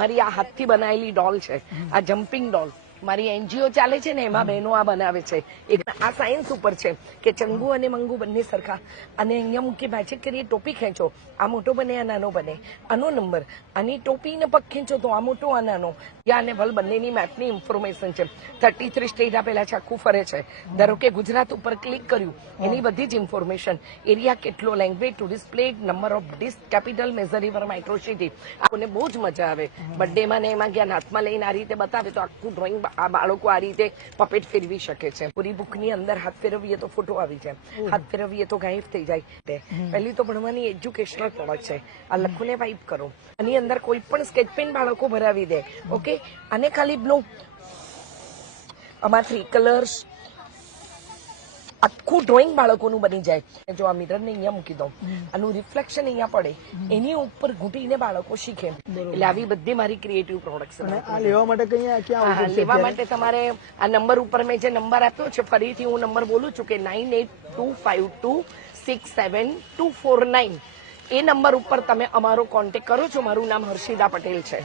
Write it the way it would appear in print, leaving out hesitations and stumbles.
મારી આ હાથથી બનાવેલી ડોલ છે, આ જમ્પિંગ ડોલ મારી એનજીઓ ચાલે છે ને એમાં બહેનો આ બનાવે છે. આ સાયન્સ ઉપર છે કે ચંગુ અને મંગુ બંને સરખા, અને અહીંયા મૂકી મેચિક કરી ટોપી ખેંચો, આ મોટો બને આ નાનો બને, આનો નંબર, આની ટોપીને પગ ખેંચો તો આ મોટો આ નાનો. યા અને વલ બંનેની મેપની ઇન્ફોર્મેશન છે. 33 સ્ટેટ આપેલા છે, આખું ફરે છે. ધારો કે ગુજરાત ઉપર ક્લિક કર્યું, એની બધી જ ઇન્ફોર્મેશન, એરિયા કેટલો, language, tourist place, number of district, capital, major river, micro city. આપણને બહુ જ મજા આવે. બર્થડેમાં ને એમાં ગયા હાથમાં લઈને આ રીતે બતાવે તો આખું ડ્રોઈંગ આ બાળકો આ રીતે પપેટ ફેરવી શકે છે. પૂરી બુકની અંદર હાથ ફેરવીએ તો ફોટો આવી જાય, હાથ ફેરવીએ તો ગાયબ થઈ જાય. પહેલી તો ભણવાની એજ્યુકેશનલ પ્રોડક્ટ છે. આ લખોને વાઇપ કરો, આની અંદર કોઈ પણ સ્કેચ પેન બાળકો ભરાવી દે. ઓકે, આને ખાલી બ્લુ, આમાં 3 કલર્સ, આખું ડ્રોઈંગ બાળકોનું બની જાય. જો આ મિરરને અહીંયા મૂકી દો, આનું રિફ્લેક્શન અહીંયા પડે, એની ઉપર ઘૂંટીને બાળકો શીખે. એટલે આવી બધી મારી ક્રિએટિવ પ્રોડક્ટ્સ. આ લેવા માટે ક્યાં લેવા માટે તમારે આ નંબર ઉપર મેં જે નંબર આપ્યો છે, ફરીથી હું નંબર બોલું છું કે 9825267249. એ નંબર ઉપર તમે અમારો કોન્ટેક્ટ કરો છો. મારું નામ હર્ષિદા પટેલ છે.